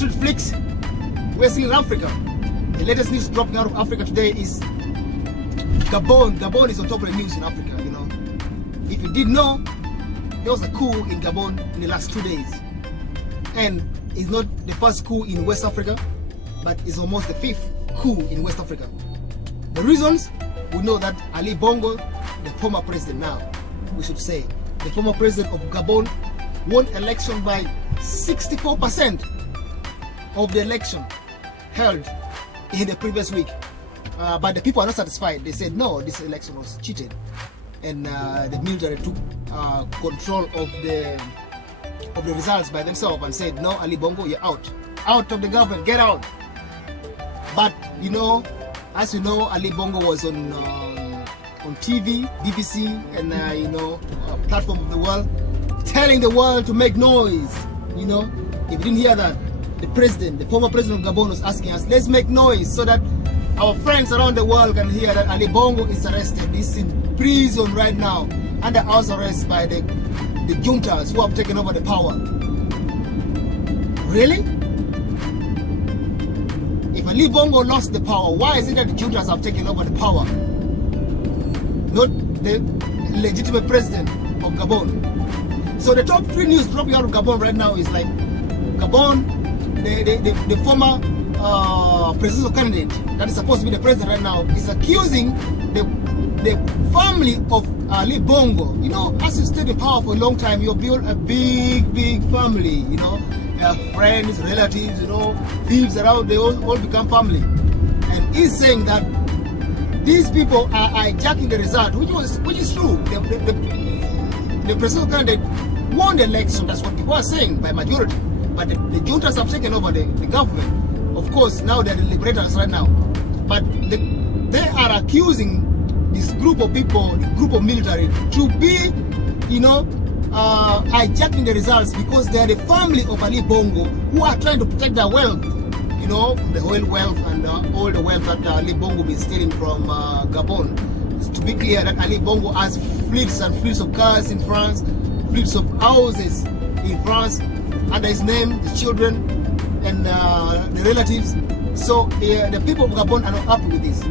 street flicks. We're still in Africa. The latest news dropping out of Africa today is Gabon. Gabon is on top of the news in Africa, you know. If you didn't know, there was a coup in Gabon in the last 2 days. And it's not the first coup in West Africa, but it's almost the 5th coup in West Africa. The reasons, we know that Ali Bongo, the former president now, we should say, the former president of Gabon, won election by 64% of the election held in the previous week. But the people are not satisfied. They said, no, this election was cheated. And the military took control of the results by themselves and said, no, Ali Bongo, you're out. Out of the government, get out. But, you know, as you know, Ali Bongo was on TV, BBC, and, you know, platform of the world, telling the world to make noise. You know, if you didn't hear that, the president, the former president of Gabon was asking us, let's make noise so that our friends around the world can hear that Ali Bongo is arrested. He's in prison right now, under house arrest by the juntas who have taken over the power. Really? If Ali Bongo lost the power, why is it that the juntas have taken over the power? Not the legitimate president of Gabon. So the top 3 news dropping out of Gabon right now is like Gabon, the former presidential candidate that is supposed to be the president right now is accusing the family of Ali Bongo. You know, as you stayed in power for a long time, you build a big family, you know, friends, relatives, you know, thieves around, they all become family. And he's saying that these people are hijacking the result, which is true. The presidential candidate won the election, that's what people are saying, by majority. But the juntas have taken over the government. Of course, now they're the liberators right now. But they are accusing this group of people, the group of military, to be, you know, hijacking the results because they are the family of Ali Bongo who are trying to protect their wealth, you know, the oil wealth and all the wealth that Ali Bongo been stealing from Gabon. It's to be clear that Ali Bongo has fleets and fleets of cars in France, fleets of houses in France, under his name, the children and the relatives. So the people of Gabon are not happy with this.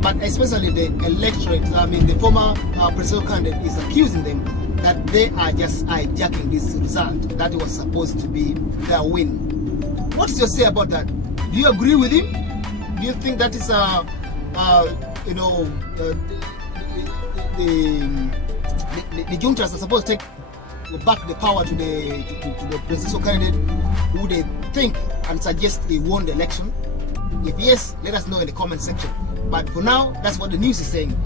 But especially the electorate, I mean the former presidential candidate is accusing them that they are just hijacking this result that was supposed to be their win. What is your say about that? Do you agree with him? Do you think that is you know, the juntas are supposed to take back the power to the presidential candidate who they think and suggest he won the election? If yes, let us know in the comment section. But for now, that's what the news is saying,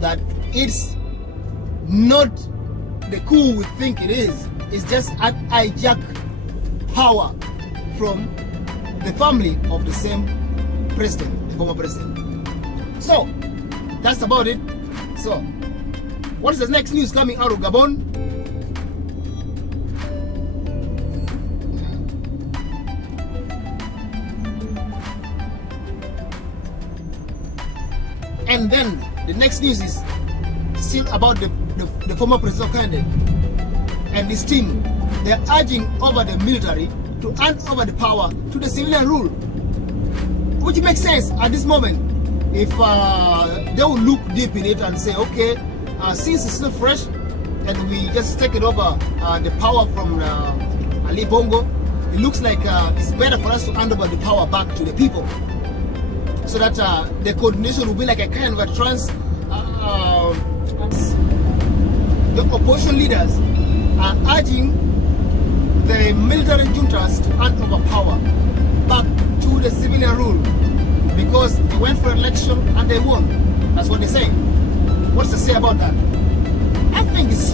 that it's not the coup we think it is. It's just a hijack power from the family of the same president, the former president. So that's about it. So what is the next news coming out of Gabon? And then the next news is still about the former presidential candidate and his team. They're urging over the military to hand over the power to the civilian rule, which makes sense at this moment. If they will look deep in it and say, okay, since it's not fresh and we just take it over the power from Ali Bongo, it looks like it's better for us to hand over the power back to the people, so that the coordination will be like a kind of a the opposition leaders are urging the military juntas to hand over power back to the civilian rule, because they went for election and they won. That's what they're saying. What's to say about that? I think it's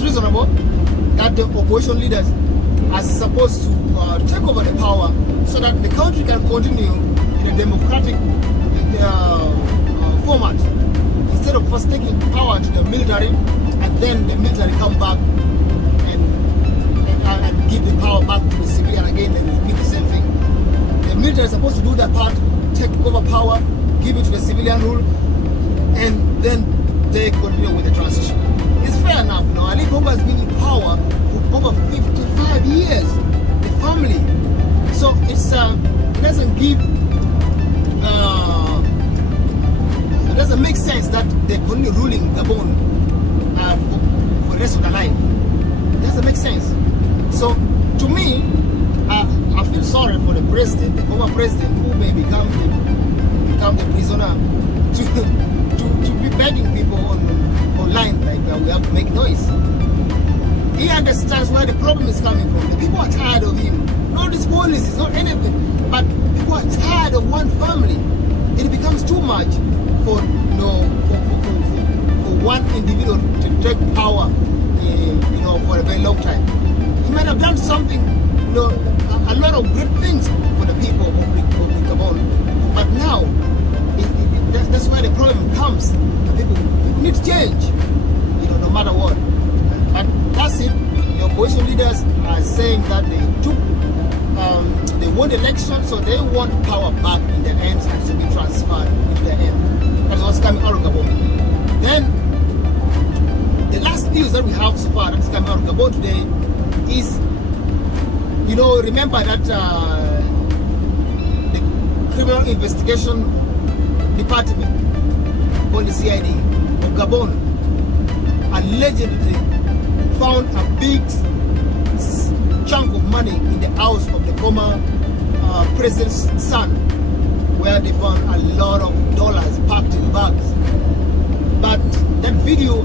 reasonable that the opposition leaders are supposed to take over the power so that the country can continue in a democratic format, instead of first taking power to the military and then the military come back and give the power back to the civilian again and repeat the same thing. The military is supposed to do that part, take over power, give it to the civilian rule, and then they continue with the transition. It's fair enough. Now, Ali Bongo has been in power for over 55 years. The family. So it's it doesn't give it doesn't make sense that they're only ruling Gabon for the rest of their life. It doesn't make sense. So to me, I feel sorry for the president, the former president, who may become the prisoner to be begging people online like we have to make noise. He understands where the problem is coming from. The people are tired of him. Not his policies, not anything, but people are tired of one family. It becomes too much for for one individual to take power, for a very long time. He might have done something, a lot of great things for the people of Gabon, but now that's where the problem comes. People need to change, no matter what. But that's it. The opposition leaders are saying that they won the election, so they want power back in their hands and to be transferred into their hands. That's what's coming out of Gabon. Then, the last news that we have so far that's coming out of Gabon today is, remember that the Criminal Investigation Department, called the CID of Gabon, allegedly found a big chunk of money in the house of the former president's son, where they found a lot of dollars packed in bags. But that video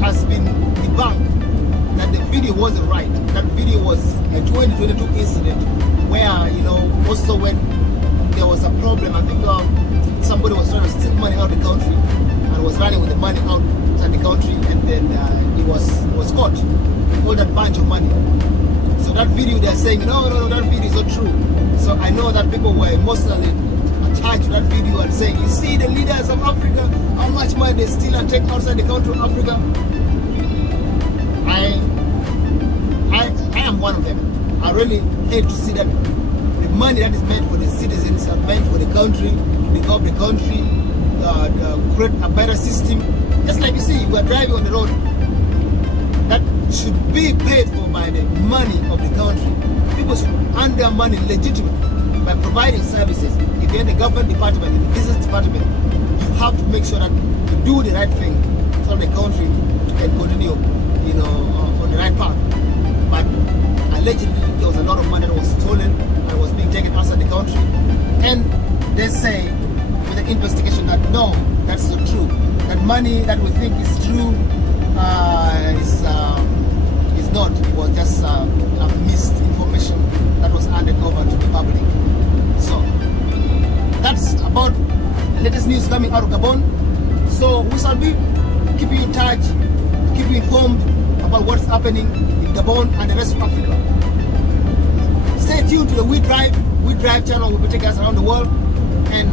has been debunked, that the video wasn't right. That video was a 2022 incident where, also when there was a problem, I think somebody was trying to steal money out of the country and was running with the money outside the country, and then he was caught with all that bunch of money. So that video, they're saying, no, that video is not true. So I know that people were emotionally attached to that video and saying, you see the leaders of Africa, how much money they steal and take outside the country of Africa. I am one of them. I really hate to see that the money that is meant for the citizens are meant for the country, to develop the country, create a better system. Just like you see, we are driving on the road that should be paid for by the money of the country. People should earn their money legitimately by providing services. If you're in the government department, in the business department, you have to make sure that you do the right thing so the country can continue, on the right path. But allegedly, there was a lot of money that was stolen and was being taken outside the country. And they say with the investigation that no, that's not true. That money that we think is true is not. It was just a misinformation that was handed over to the public. So that's about the latest news coming out of Gabon. So we shall be keeping you in touch, keep you informed about what's happening in Gabon and the rest of Africa. Stay tuned to the We Drive channel. We'll be taking us around the world, and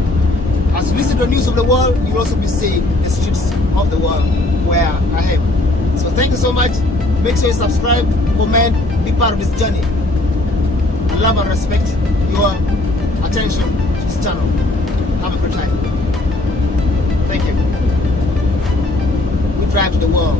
as you listen to the news of the world, you'll also be seeing the streets of the world where I am. So thank you so much. Make sure you subscribe, comment, be part of this journey. I love and respect your attention to this channel. Have a good time. Thank you. We drive to the world.